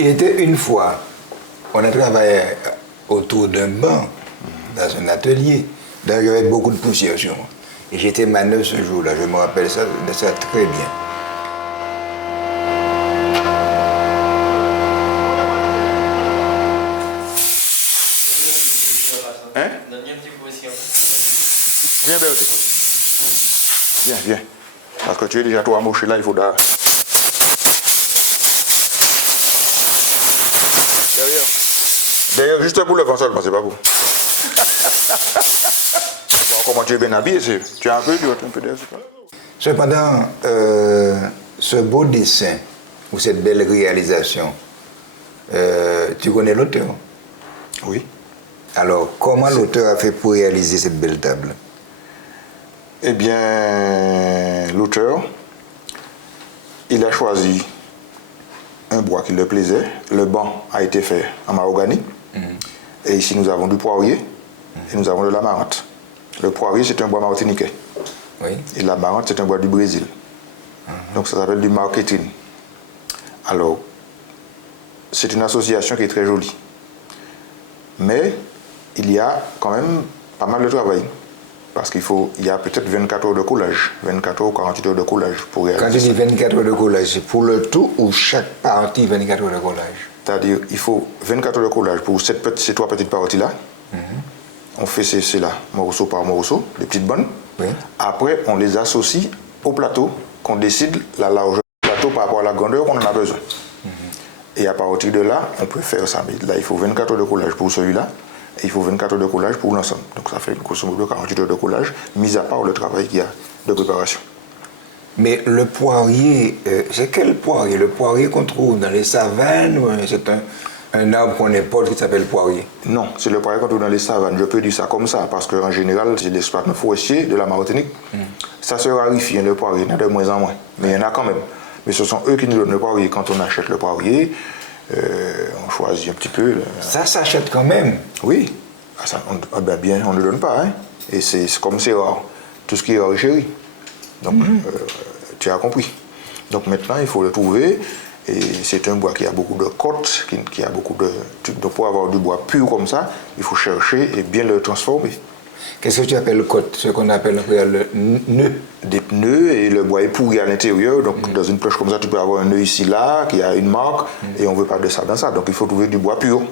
il était une fois, on a travaillé autour d'un banc, dans un atelier. Donc, il y avait beaucoup de poussière sur moi. Et j'étais manœuvre ce jour-là, je me rappelle de ça très bien. Hein? Viens, Berthe. Viens, viens. Parce que tu es déjà trop amoché là, il faudra... Derrière. Derrière, juste pour le vent seulement, c'est pas vous. Bon, comment tu es bien habillé, tu es un peu dur, un peu derrière. Cependant, ce beau dessin, ou cette belle réalisation, tu connais l'auteur? Oui. Alors, comment l'auteur a fait pour réaliser cette belle table? Eh bien, l'auteur, il a choisi un bois qui lui plaisait. Le banc a été fait en mahogany. Et ici, nous avons du poirier et nous avons de la marante. Le poirier, c'est un bois martiniquais. Oui. Et la marante, c'est un bois du Brésil. Donc, ça s'appelle du marketing. Alors, c'est une association qui est très jolie. Mais il y a quand même pas mal de travail. Parce il y a peut-être 24 heures de coulage, 24 ou 48 heures de coulage pour réaliser. Quand tu dis 24 heures de collage, c'est pour le tout ou chaque partie 24 heures de collage? C'est-à-dire, il faut 24 heures de collage pour ces trois petites parties-là. On fait cela, morceau par morceau, les petites bonnes. Oui. Après, on les associe au plateau, qu'on décide la largeur du plateau par rapport à la grandeur qu'on en a besoin. Et à partir de là, on peut faire ça. Mais là, il faut 24 heures de collage pour celui-là. Et il faut 24 heures de collage pour l'ensemble. Donc ça fait grosso modo 48 heures de collage, mis à part le travail qu'il y a de préparation. Mais le poirier, c'est quel poirier? Le poirier qu'on trouve dans les savanes ou c'est un arbre qu'on importe qui s'appelle poirier? Non, c'est le poirier qu'on trouve dans les savanes. Je peux dire ça comme ça, parce qu'en général, c'est l'exploitation forestier de la Martinique. Ça se raréfie, le poirier, il y en a de moins en moins. Mais il y en a quand même. Mais ce sont eux qui nous donnent le poirier. Quand on achète le poirier, on choisit un petit peu. Ça s'achète quand même? Oui. Ah, ça, bien, on ne le donne pas. Hein. Et c'est comme c'est rare. Tout ce qui est rare est chéri. Donc, tu as compris. Donc maintenant, il faut le trouver. Et c'est un bois qui a beaucoup de côtes, qui a beaucoup de... Donc pour avoir du bois pur comme ça, il faut chercher et bien le transformer. Qu'est-ce que tu appelles côte? Ce qu'on appelle le nœud? Des pneus, et le bois est pourri à l'intérieur. Donc dans une pioche comme ça, tu peux avoir un nœud ici, là, qui a une marque, et on ne veut pas de ça dans ça. Donc il faut trouver du bois pur.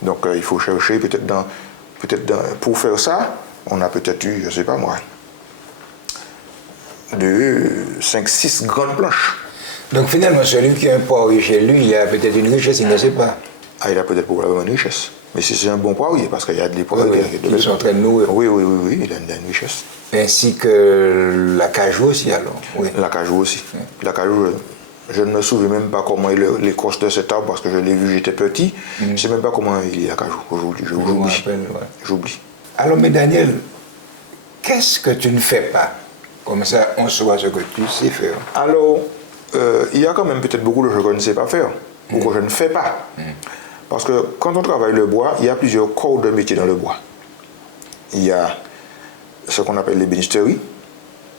Donc il faut chercher pour faire ça, on a peut-être eu, je ne sais pas moi, de 5-6 grandes planches. Donc finalement, celui qui a un poirier chez lui, il a peut-être une richesse, il ne sait pas. Ah, il a peut-être probablement une richesse. Mais c'est un bon poirier, parce qu'il y a des poiriers qui sont très nourris. Oui, il a une richesse. Ainsi que la cajou aussi, alors. Oui. La cajou aussi. Oui. La cajou, je ne me souviens même pas comment il est l'écorce de cet arbre, parce que je l'ai vu, j'étais petit. Je ne sais même pas comment il est la cajou aujourd'hui. J'oublie. Alors, mais Daniel, qu'est-ce que tu ne fais pas? Comme ça, on saura ce que tu sais faire. Alors, il y a quand même peut-être beaucoup de choses que je ne sais pas faire, ou que je ne fais pas. Parce que quand on travaille le bois, il y a plusieurs corps de métier dans le bois. Il y a ce qu'on appelle l'ébénisterie,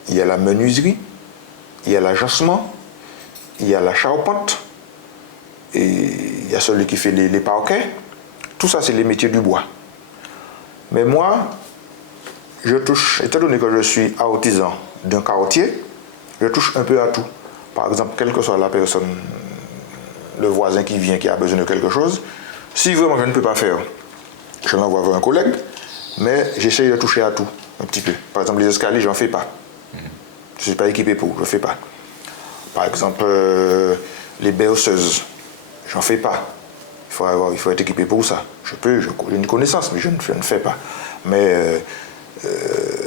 il y a la menuiserie, il y a l'agencement, il y a la charpente, et il y a celui qui fait les parquets. Tout ça, c'est les métiers du bois. Mais moi, je touche, étant donné que je suis artisan d'un quartier, je touche un peu à tout. Par exemple, quelle que soit la personne, le voisin qui vient, qui a besoin de quelque chose, si vraiment je ne peux pas faire, je l'envoie vers un collègue, mais j'essaye de toucher à tout, un petit peu. Par exemple, les escaliers, je n'en fais pas. Je ne suis pas équipé pour, je ne fais pas. Par exemple, les berceuses, je n'en fais pas. Il faut être équipé pour ça. J'ai une connaissance, mais je ne fais pas. Mais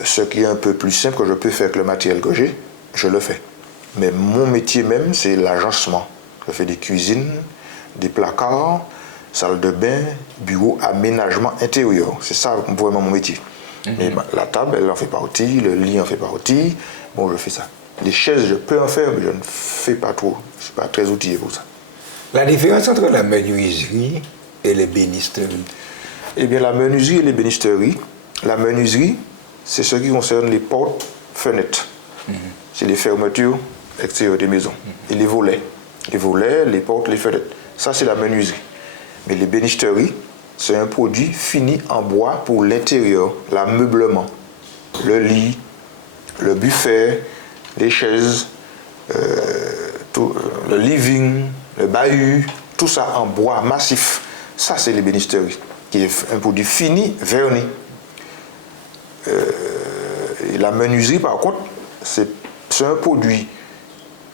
ce qui est un peu plus simple que je peux faire avec le matériel que j'ai, je le fais. Mais mon métier même, c'est l'agencement. Je fais des cuisines, des placards, salle de bain, bureau, aménagement intérieur. C'est ça vraiment mon métier. Et la table, elle en fait partie, le lit en fait partie. Bon, je fais ça. Les chaises, je peux en faire, mais je ne fais pas trop. Je ne suis pas très outillé pour ça. La différence entre la menuiserie et l'ébénisterie? Eh bien, la menuiserie et l'ébénisterie, la menuiserie, c'est ce qui concerne les portes, fenêtres. C'est les fermetures extérieures des maisons. Et les volets. Les volets, les portes, les fenêtres. Ça, c'est la menuiserie. Mais l'ébénisterie, c'est un produit fini en bois pour l'intérieur, l'ameublement, le lit, le buffet, les chaises, le living, le bahut, tout ça en bois massif. Ça, c'est l'ébénisterie, qui est un produit fini, verni. Et la menuiserie, par contre, c'est un produit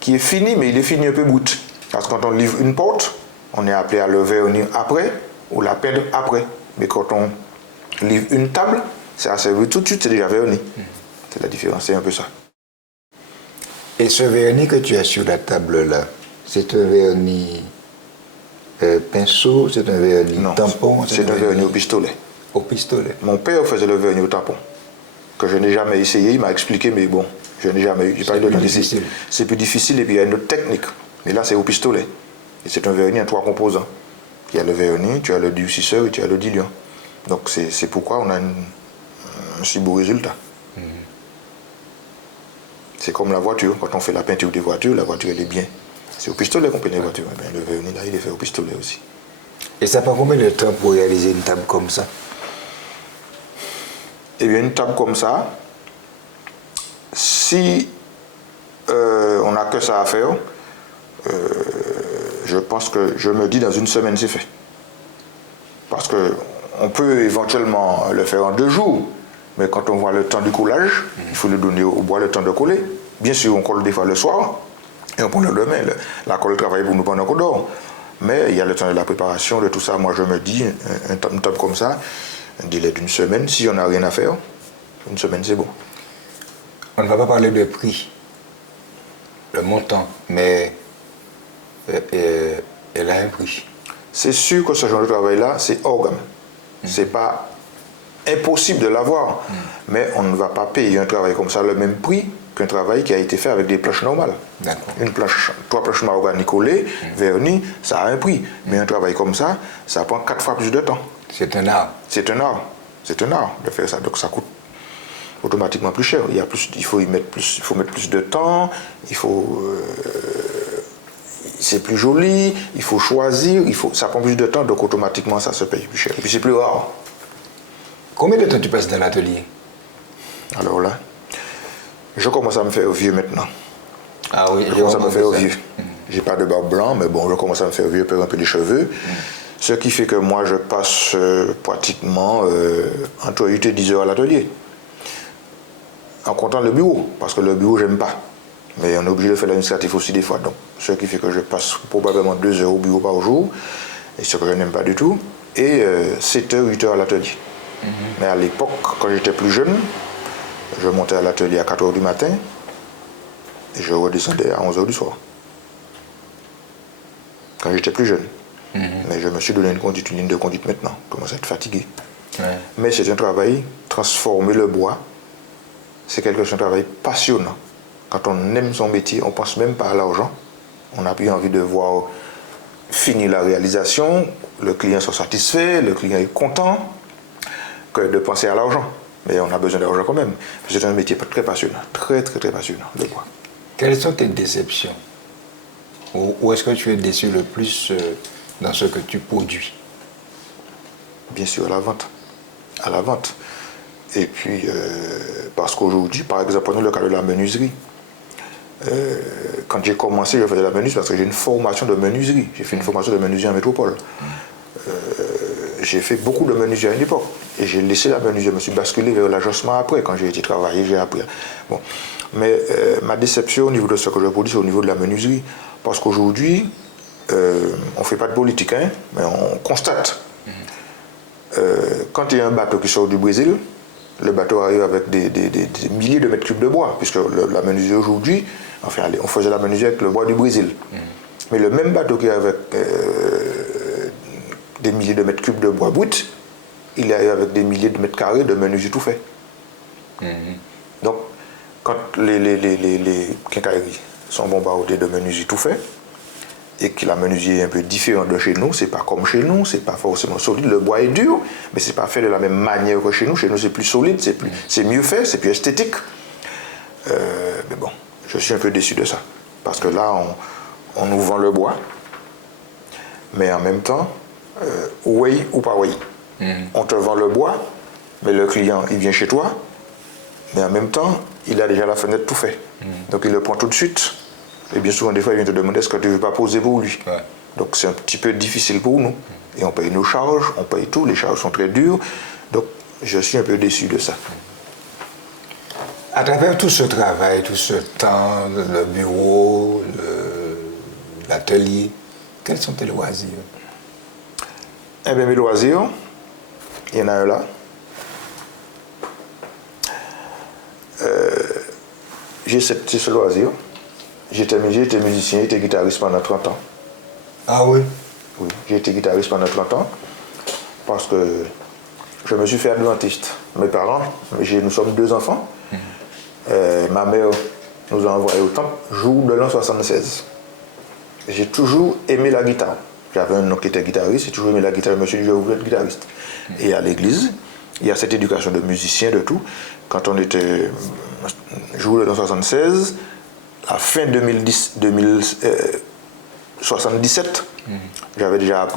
qui est fini, mais il est fini un peu brut. Parce que quand on livre une porte, on est appelé à le vernir après ou la peindre après. Mais quand on livre une table, c'est à servir tout de suite, c'est déjà verni. C'est la différence, c'est un peu ça. Et ce vernis que tu as sur la table là, c'est un vernis pinceau, c'est un vernis tampon? C'est un vernis au pistolet. Au pistolet. Mon père faisait le vernis au tampon, que je n'ai jamais essayé. Il m'a expliqué, mais bon, je n'ai jamais eu. J'ai pas eu le temps d'essayer. C'est plus difficile et puis il y a une autre technique. Mais là, c'est au pistolet. Et c'est un vernis en 3 composants. Il y a le vernis, tu as le durcisseur et tu as le diluant. Donc c'est pourquoi on a un si beau résultat. C'est comme la voiture. Quand on fait la peinture des voitures, la voiture elle est bien. C'est au pistolet qu'on peint les voitures. Eh bien, le vernis là, il est fait au pistolet aussi. Et ça prend combien de temps pour réaliser une table comme ça? Eh bien, une table comme ça, si on n'a que ça à faire, je pense que je me dis dans une semaine c'est fait. Parce qu'on peut éventuellement le faire en 2 jours, mais quand on voit le temps du coulage, il faut lui donner au bois le temps de coller. Bien sûr, on colle des fois le soir, et on prend le lendemain. La colle travaille pour nous pendant qu'on dort. Mais il y a le temps de la préparation, de tout ça. Moi, je me dis, une table comme ça, un délai d'une semaine, si on n'a rien à faire, une semaine, c'est bon. On ne va pas parler de prix, le montant, mais elle a un prix. C'est sûr que ce genre de travail-là, c'est hors gamme. C'est pas impossible de l'avoir, mais on ne va pas payer un travail comme ça le même prix qu'un travail qui a été fait avec des planches normales. Une planche, 3 planches mahogany collées, vernis, ça a un prix. Mais un travail comme ça prend 4 fois plus de temps. C'est un art. C'est un art. C'est un art de faire ça. Donc ça coûte automatiquement plus cher. Il faut mettre plus de temps, c'est plus joli, il faut choisir, ça prend plus de temps, donc automatiquement ça se paye plus cher. Et puis c'est plus rare. Combien de temps tu passes dans l'atelier? Alors là, je commence à me faire vieux maintenant. Ah oui, je commence à me faire vieux. J'ai pas de barbe blanc, mais bon, je commence à me faire vieux, perdre un peu les cheveux. Ce qui fait que moi, je passe pratiquement entre 8 et 10 heures à l'atelier. En comptant le bureau, parce que le bureau, j'aime pas. Mais on est obligé de faire l'administratif aussi des fois. Donc, ce qui fait que je passe probablement 2 heures au bureau par jour, et ce que je n'aime pas du tout, et 7 heures, 8 heures à l'atelier. Mais à l'époque, quand j'étais plus jeune, je montais à l'atelier à 4 heures du matin, et je redescendais à 11 heures du soir. Quand j'étais plus jeune. Mais je me suis donné une ligne de conduite maintenant. Je commence à être fatigué. Ouais. Mais c'est un travail, transformer le bois, c'est un travail passionnant. Quand on aime son métier, on ne pense même pas à l'argent. On n'a plus envie de voir finir la réalisation, le client soit satisfait, le client est content, que de penser à l'argent. Mais on a besoin d'argent quand même. C'est un métier très passionnant, très passionnant, le bois. Quelles sont tes déceptions? Où est-ce que tu es déçu le plus dans ce que tu produis? Bien sûr, à la vente. À la vente. Et puis, parce qu'aujourd'hui, par exemple, prenons le cas de la menuiserie. Quand j'ai commencé, je faisais la menuiserie parce que j'ai une formation de menuiserie. J'ai fait une formation de menuiserie en métropole. J'ai fait beaucoup de menuiserie à une époque. Et j'ai laissé la menuiserie. Je me suis basculé vers l'agencement après. Quand j'ai été travailler, j'ai appris. Bon. Mais ma déception au niveau de ce que je produis, c'est au niveau de la menuiserie. Parce qu'aujourd'hui, on ne fait pas de politique, hein, mais on constate. Quand il y a un bateau qui sort du Brésil, le bateau arrive avec des milliers de mètres cubes de bois, puisque la menuiserie aujourd'hui, enfin, on faisait la menuiserie avec le bois du Brésil. Mais le même bateau qui est avec des milliers de mètres cubes de bois brut, il arrive avec des milliers de mètres carrés de menuiserie tout fait. Donc, quand les quincailleries sont bombardées de menuiserie tout fait, et que la menuiserie est un peu différente de chez nous, c'est pas comme chez nous, c'est pas forcément solide, le bois est dur, mais c'est pas fait de la même manière que chez nous c'est plus solide, c'est mieux fait, c'est plus esthétique. Mais bon, je suis un peu déçu de ça, parce que là, on nous vend le bois, mais en même temps, oui ou pas oui. On te vend le bois, mais le client, il vient chez toi, mais en même temps, il a déjà la fenêtre tout fait. Donc il le prend tout de suite. Et bien souvent, des fois, il vient te demander est-ce que tu ne veux pas poser pour lui. Ouais. Donc c'est un petit peu difficile pour nous. Et on paye nos charges, on paye tout, les charges sont très dures. Donc je suis un peu déçu de ça. À travers tout ce travail, tout ce temps, le bureau, l'atelier, quels sont tes loisirs? Eh bien, mes loisirs, il y en a un là. J'ai ce loisir. J'étais musicien, j'étais guitariste pendant 30 ans. Ah oui? Oui, j'ai été guitariste pendant 30 ans parce que je me suis fait adventiste. Mes parents, nous sommes 2 enfants. Ma mère nous a envoyés au temple jour de l'an 76. J'ai toujours aimé la guitare. J'avais un oncle qui était guitariste, j'ai toujours aimé la guitare. Je me suis dit, je voulais être guitariste. Et à l'église, il y a cette éducation de musicien, de tout. Quand on était jour de l'an 76, à fin 2077, j'avais déjà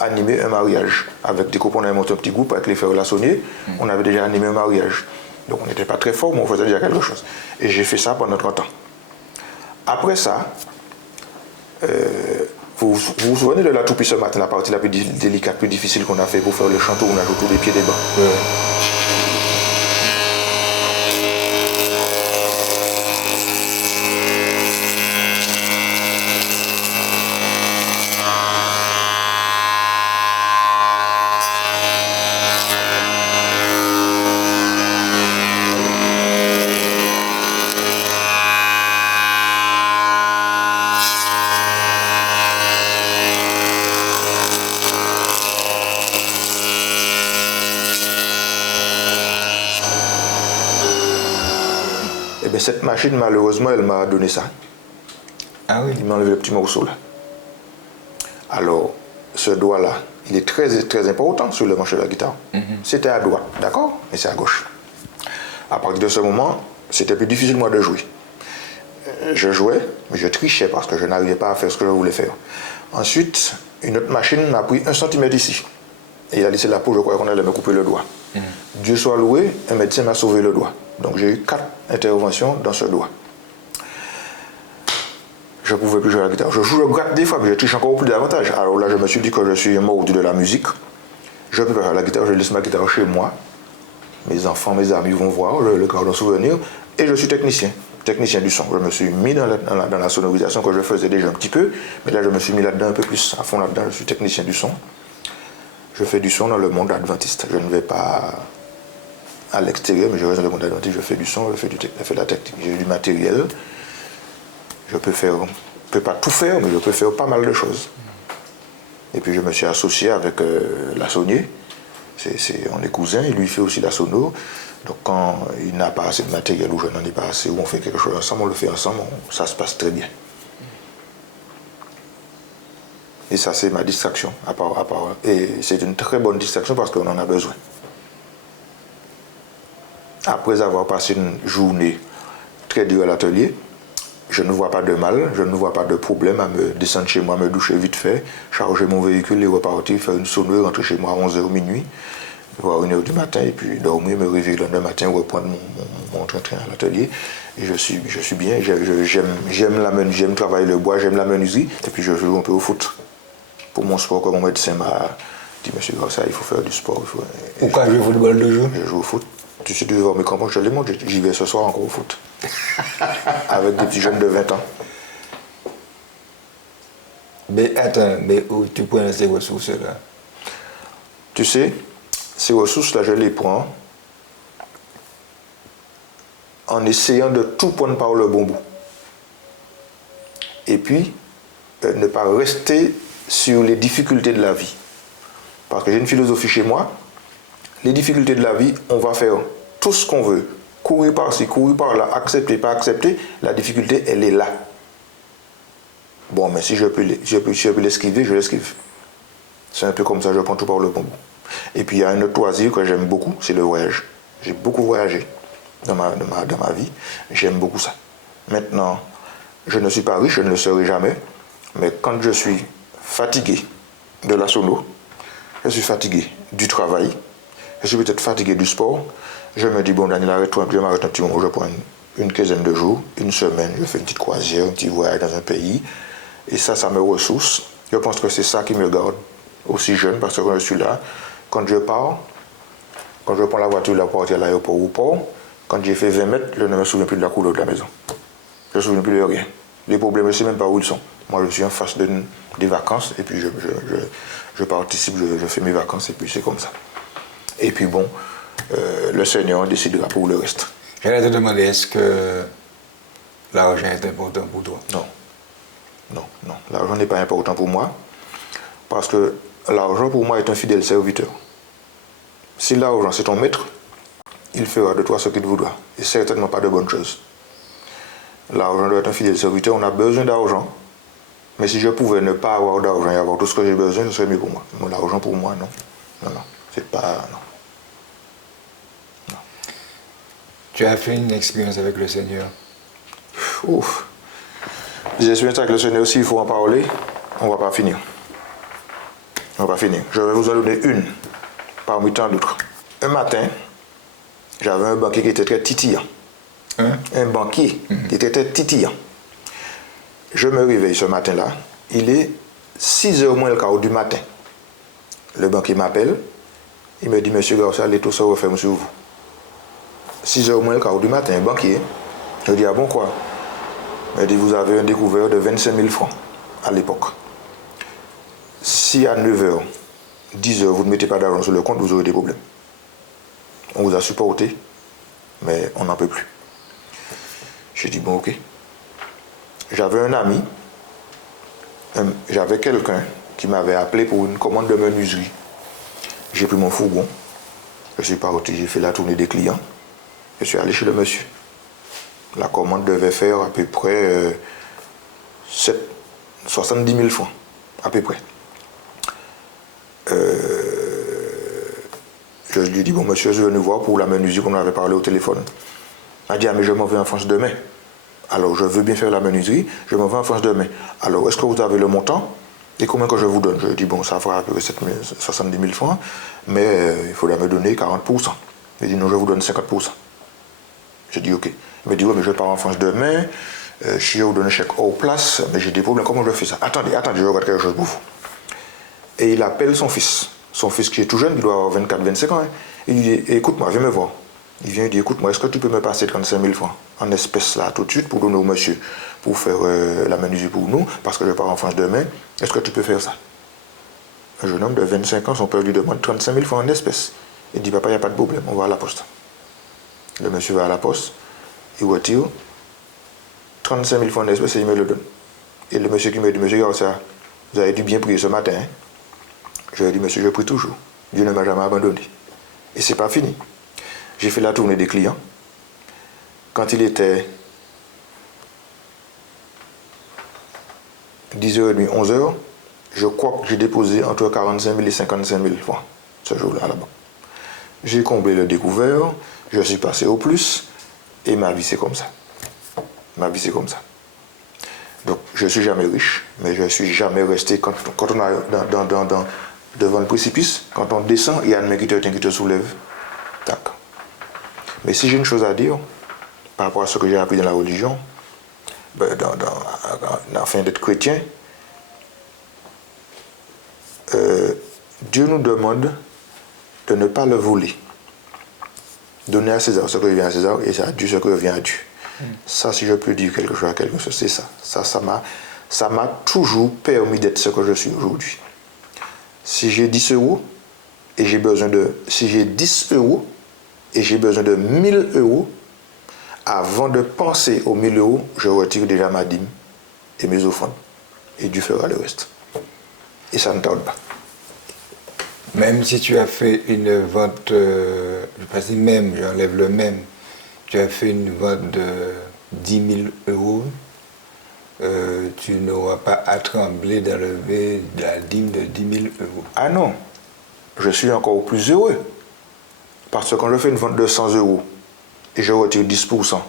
animé un mariage. Avec des copains, on avait monté un petit groupe avec les frères Lassonnier. On avait déjà animé un mariage. Donc on n'était pas très fort, mais on faisait déjà quelque chose. Et j'ai fait ça pendant 30 ans. Après ça, vous vous souvenez de la toupie ce matin, la partie la plus délicate, plus difficile qu'on a fait pour faire le chanteau, on a joué autour des pieds des bancs. Eh bien, cette machine, malheureusement, elle m'a donné ça. Ah oui? Il m'a enlevé le petit morceau là. Alors, ce doigt-là, il est très, très important sur le manche de la guitare. C'était à droite, d'accord? Mais c'est à gauche. À partir de ce moment, c'était plus difficile moi de jouer. Je jouais, mais je trichais parce que je n'arrivais pas à faire ce que je voulais faire. Ensuite, une autre machine m'a pris 1 centimètre ici. Et il a laissé la peau, je crois qu'on allait me couper le doigt. Dieu soit loué, un médecin m'a sauvé le doigt. Donc j'ai eu 4 interventions dans ce doigt. Je ne pouvais plus jouer à la guitare. Je gratte des fois, mais je triche encore plus davantage. Alors là, je me suis dit que je suis un mordu de la musique. Je ne peux pas jouer à la guitare, je laisse ma guitare chez moi. Mes enfants, mes amis vont voir, le gardent souvenir. Et je suis technicien du son. Je me suis mis dans la sonorisation que je faisais déjà un petit peu. Mais là, je me suis mis là-dedans un peu plus à fond là-dedans. Je suis technicien du son. Je fais du son dans le monde adventiste. Je ne vais pas à l'extérieur, mais je reste dans le monde adventiste. Je fais du son, je fais de la technique. J'ai du matériel. Je peux pas tout faire, mais je peux faire pas mal de choses. Et puis je me suis associé avec Lassonnier. On est cousins, il lui fait aussi la sono. Donc quand il n'a pas assez de matériel ou je n'en ai pas assez, ou on fait quelque chose ensemble, on le fait ensemble, ça se passe très bien. Et ça, c'est ma distraction. Et c'est une très bonne distraction parce qu'on en a besoin. Après avoir passé une journée très dure à l'atelier, je ne vois pas de mal, je ne vois pas de problème à me descendre chez moi, me doucher vite fait, charger mon véhicule et repartir, faire une sono, rentrer chez moi à 11h minuit, voire 1h du matin, et puis dormir, me réveiller le lendemain matin, reprendre mon train à l'atelier. Et je suis bien, j'aime travailler le bois, j'aime la menuiserie, et puis je joue un peu au foot. Pour mon sport, comme mon médecin m'a dit, monsieur Garcia, il faut faire du sport. Pourquoi jouer au football de jour? Je joue au foot. Tu sais, tu veux voir mes crampons, je te les montre, j'y vais ce soir encore au foot. Avec des petits jeunes de 20 ans. Mais attends, mais où tu prends ces ressources-là? Tu sais, ces ressources-là, je les prends en essayant de tout prendre par le bon bout. Et puis, ne pas rester sur les difficultés de la vie. Parce que j'ai une philosophie chez moi. Les difficultés de la vie, on va faire tout ce qu'on veut. Courir par-ci, courir par-là, accepter, pas accepter, la difficulté, elle est là. Bon, mais si je peux l'esquiver, je l'esquive. C'est un peu comme ça, je prends tout par le bon bout. Et puis il y a un autre loisir que j'aime beaucoup, c'est le voyage. J'ai beaucoup voyagé dans ma vie. J'aime beaucoup ça. Maintenant, je ne suis pas riche, je ne le serai jamais. Mais quand je suis fatigué de la sono, je suis fatigué du travail, je suis peut-être fatigué du sport. Je me dis, bon, Daniel, arrête-toi, je m'arrête un petit moment, je prends une quinzaine de jours, une semaine, je fais une petite croisière, un petit voyage dans un pays. Et ça me ressource. Je pense que c'est ça qui me garde aussi jeune, parce que quand je suis là, quand je pars, quand je prends la voiture là, pour partir à l'aéroport ou au port, quand j'ai fait 20 mètres, je ne me souviens plus de la couleur de la maison. Je ne me souviens plus de rien. Les problèmes, je ne sais même pas où ils sont. Moi, je suis en face des vacances, et puis je participe, je fais mes vacances, et puis c'est comme ça. Et puis bon, le Seigneur décidera pour le reste. J'allais te demander, est-ce que l'argent est important pour toi? Non. Non, non. L'argent n'est pas important pour moi, parce que l'argent pour moi est un fidèle serviteur. Si l'argent c'est ton maître, il fera de toi ce qu'il voudra, et certainement pas de bonnes choses. L'argent doit être un fidèle serviteur, on a besoin d'argent, mais si je pouvais ne pas avoir d'argent et avoir tout ce que j'ai besoin, ce serait mieux pour moi. Mais l'argent pour moi, non. Non, non, c'est pas... Non. Non. Tu as fait une expérience avec le Seigneur? Ouf. Les expériences avec le Seigneur, s'il faut en parler, on ne va pas finir. On ne va pas finir. Je vais vous en donner une, parmi tant d'autres. Un matin, j'avais un banquier qui était très titillant. Un banquier qui était très titillant. Je me réveille ce matin-là. Il est 6h moins le quart du matin. Le banquier m'appelle. Il me dit, Monsieur Garcia, les taux se referment sur vous. 6h moins le quart du matin, un banquier. Je dis, ah bon quoi? Il me dit, vous avez un découvert de 25 000 francs à l'époque. Si à 9h, 10h, vous ne mettez pas d'argent sur le compte, vous aurez des problèmes. On vous a supporté, mais on n'en peut plus. J'ai dit, bon, ok. J'avais un ami, j'avais quelqu'un qui m'avait appelé pour une commande de menuiserie. J'ai pris mon fourgon, je suis parti, j'ai fait la tournée des clients, je suis allé chez le monsieur. La commande devait faire à peu près 70 000 francs, à peu près. Je lui ai dit, bon monsieur, je vais venir voir pour la menuiserie qu'on avait parlé au téléphone. Il m'a dit, ah mais je m'en vais en France demain. Alors je veux bien faire la menuiserie, je m'en vais en France demain. Alors est-ce que vous avez le montant et combien que je vous donne? Je lui ai dit, bon ça fera à peu près 70 000 francs, mais il faudra me donner 40%. Il dit, non, je vous donne 50%. J'ai dit, ok. Il m'a dit, ouais, mais je pars en France demain, je vous donne un chèque hors place, mais j'ai des problèmes, comment je fais ça? Attendez, je regarde quelque chose pour vous. Et il appelle son fils qui est tout jeune, il doit avoir 24-25 ans. Hein. Il lui dit, écoute-moi, viens me voir. Il vient, il dit, écoute-moi, est-ce que tu peux me passer 35 000 francs en espèces là tout de suite pour donner au monsieur, pour faire la menuiserie pour nous, parce que je pars en France demain, est-ce que tu peux faire ça? Un jeune homme de 25 ans, son père lui demande 35 000 francs en espèces. Il dit, papa, il n'y a pas de problème, on va à la poste. Le monsieur va à la poste, il retire 35 000 francs en espèces et il me le donne. Et le monsieur qui me dit, monsieur Garcia, vous avez dû bien prier ce matin. Hein? Je lui ai dit, monsieur, je prie toujours. Dieu ne m'a jamais abandonné. Et c'est pas fini. J'ai fait la tournée des clients. Quand il était 10h30, 11h, je crois que j'ai déposé entre 45 000 et 55 000 francs ce jour-là là-bas. J'ai comblé le découvert, je suis passé au plus, et ma vie c'est comme ça. Ma vie c'est comme ça. Donc je ne suis jamais riche, mais je ne suis jamais resté, quand on est devant le précipice, quand on descend, il y a un mec qui te soulève. Tac. Mais si j'ai une chose à dire, par rapport à ce que j'ai appris dans la religion, afin d'être chrétien, Dieu nous demande de ne pas le voler. Donner à César ce qui revient à César et à Dieu ce qui revient à Dieu. Ça, si je peux dire quelque chose à quelque chose, c'est ça. Ça m'a toujours permis d'être ce que je suis aujourd'hui. Si j'ai 10 euros et j'ai besoin de... Si j'ai 10 euros et j'ai besoin de 1000 euros, avant de penser aux 1000 euros, je retire déjà ma dîme et mes offrandes. Et Dieu fera le reste. Et ça ne tarde pas. Même si tu as fait une vente, je ne sais pas si même, j'enlève le même, tu as fait une vente de 10 000 euros, tu n'auras pas à trembler d'enlever la dîme de 10 000 euros. Ah non, je suis encore plus heureux. Parce que quand je fais une vente de 100 euros et je retire 10%,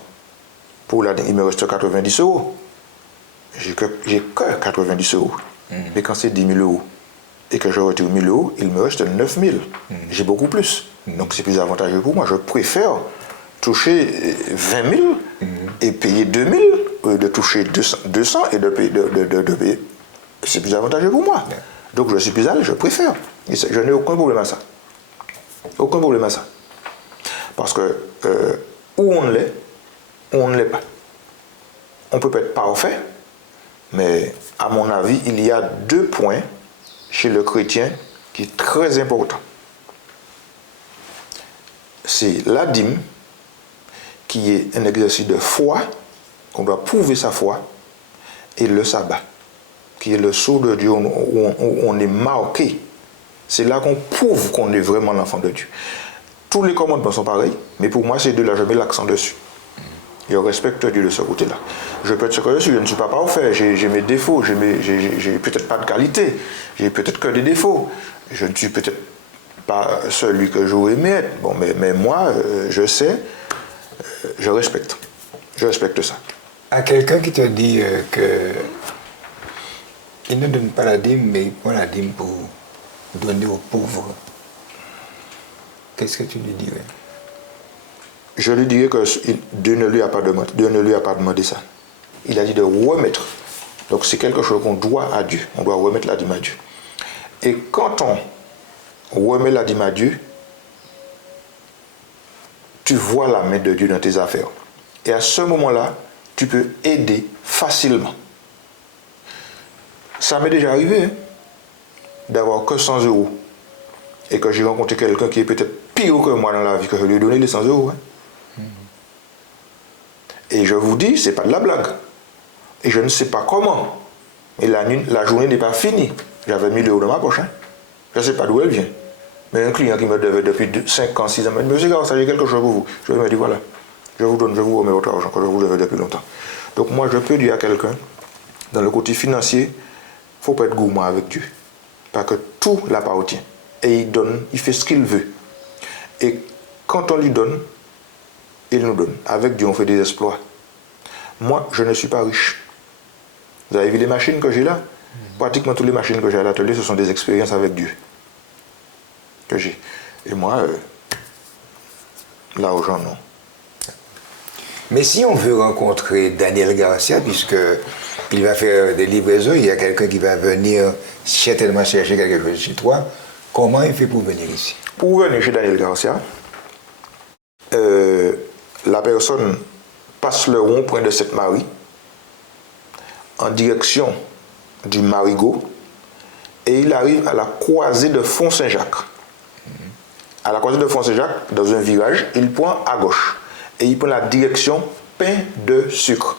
pour la dîme, il me reste 90 euros. J'ai que 90 euros. Mais quand c'est 10 000 euros et que je retire 1 000 euros, il me reste 9 000. J'ai beaucoup plus. Donc c'est plus avantageux pour moi. Je préfère toucher 20 000 et payer 2 000 de toucher 200 et de payer. C'est plus avantageux pour moi. Donc je suis plus à l'aise, je préfère. Et je n'ai aucun problème à ça. Aucun problème à ça. Parce que où on l'est, on ne l'est pas. On peut pas être parfait, mais à mon avis, il y a 2 points chez le chrétien qui est très important. C'est la dîme, qui est un exercice de foi, qu'on doit prouver sa foi, et le sabbat, qui est le sceau de Dieu où on est marqué. C'est là qu'on prouve qu'on est vraiment l'enfant de Dieu. Tous les commandements sont pareils, mais pour moi, ces deux-là, je mets l'accent dessus. Je respecte Dieu de ce côté-là. Je peux être ce que je suis, je ne suis pas parfait, j'ai mes défauts, j'ai peut-être pas de qualité, j'ai peut-être que des défauts. Je ne suis peut-être pas celui que j'aurais aimé être. Bon, mais moi, je sais, je respecte. Je respecte ça. À quelqu'un qui te dit qu'il ne donne pas la dîme, mais il prend la dîme pour donner aux pauvres, qu'est-ce que tu lui dirais? Je lui dirais que Dieu ne lui a pas demandé ça. Il a dit de remettre. Donc c'est quelque chose qu'on doit à Dieu. On doit remettre la dîme à Dieu. Et quand on remet la dîme à Dieu, tu vois la main de Dieu dans tes affaires. Et à ce moment-là, tu peux aider facilement. Ça m'est déjà arrivé d'avoir que 100 euros et que j'ai rencontré quelqu'un qui est peut-être pire que moi dans la vie, que je lui ai donné les 100 euros. Et je vous dis, c'est pas de la blague. Et je ne sais pas comment. Et la journée n'est pas finie. J'avais 1 000 euros dans ma poche. Je ne sais pas d'où elle vient. Mais un client qui me devait depuis 5 ans, 6 ans, m'a dit, monsieur Garcia, j'ai quelque chose pour vous. Je lui ai dit, voilà, je vous donne, je vous remets votre argent que je vous devais depuis longtemps. Donc moi, je peux dire à quelqu'un, dans le côté financier, il ne faut pas être gourmand avec Dieu. Parce que tout l'appartient. Et il donne, il fait ce qu'il veut. Et quand on lui donne, il nous donne. Avec Dieu, on fait des exploits. Moi, je ne suis pas riche. Vous avez vu les machines que j'ai là? Pratiquement toutes les machines que j'ai à l'atelier, ce sont des expériences avec Dieu. Que j'ai. Et moi, l'argent, non. Mais si on veut rencontrer Daniel Garcia, puisqu'il va faire des livraisons, il y a quelqu'un qui va venir certainement chercher quelque chose chez toi, comment il fait pour venir ici? Pour venir chez Daniel Garcia, la personne passe le rond-point de Sainte-Marie en direction du Marigot et il arrive à la croisée de Font-Saint-Jacques. À la croisée de Font-Saint-Jacques, dans un virage, il prend à gauche et il prend la direction pain de sucre.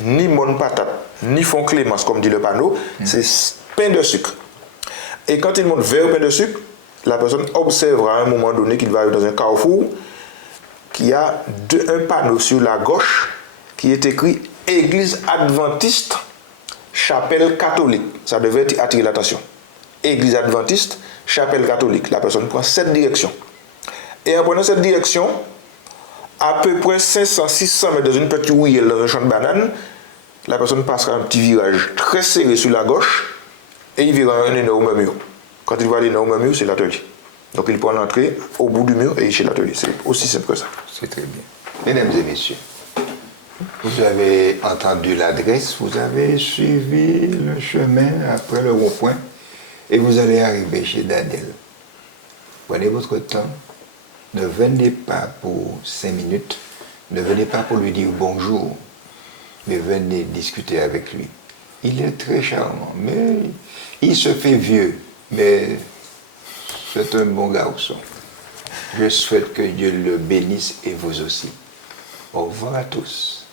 Ni Mon Patate, ni Font Clémence, comme dit le panneau, c'est pain de sucre. Et quand il monte vers pain de sucre, la personne observera à un moment donné qu'il va arriver dans un carrefour qui a un panneau sur la gauche qui est écrit Église adventiste, chapelle catholique. Ça devait attirer l'attention. Église adventiste, chapelle catholique. La personne prend cette direction. Et en prenant cette direction, à peu près 500-600 mètres dans une petite ruelle, dans un champ de bananes, la personne passera un petit virage très serré sur la gauche et il verra un énorme mur. Quand il voit l'énorme mur, c'est l'atelier. Donc il prend l'entrée au bout du mur et il est chez l'atelier. C'est aussi simple que ça. C'est très bien. Mesdames et messieurs, vous avez entendu l'adresse, vous avez suivi le chemin après le rond-point et vous allez arriver chez Daniel. Prenez votre temps, ne venez pas pour 5 minutes, ne venez pas pour lui dire bonjour, mais venez discuter avec lui. Il est très charmant, mais il se fait vieux, mais c'est un bon garçon. Je souhaite que Dieu le bénisse et vous aussi. Au revoir à tous.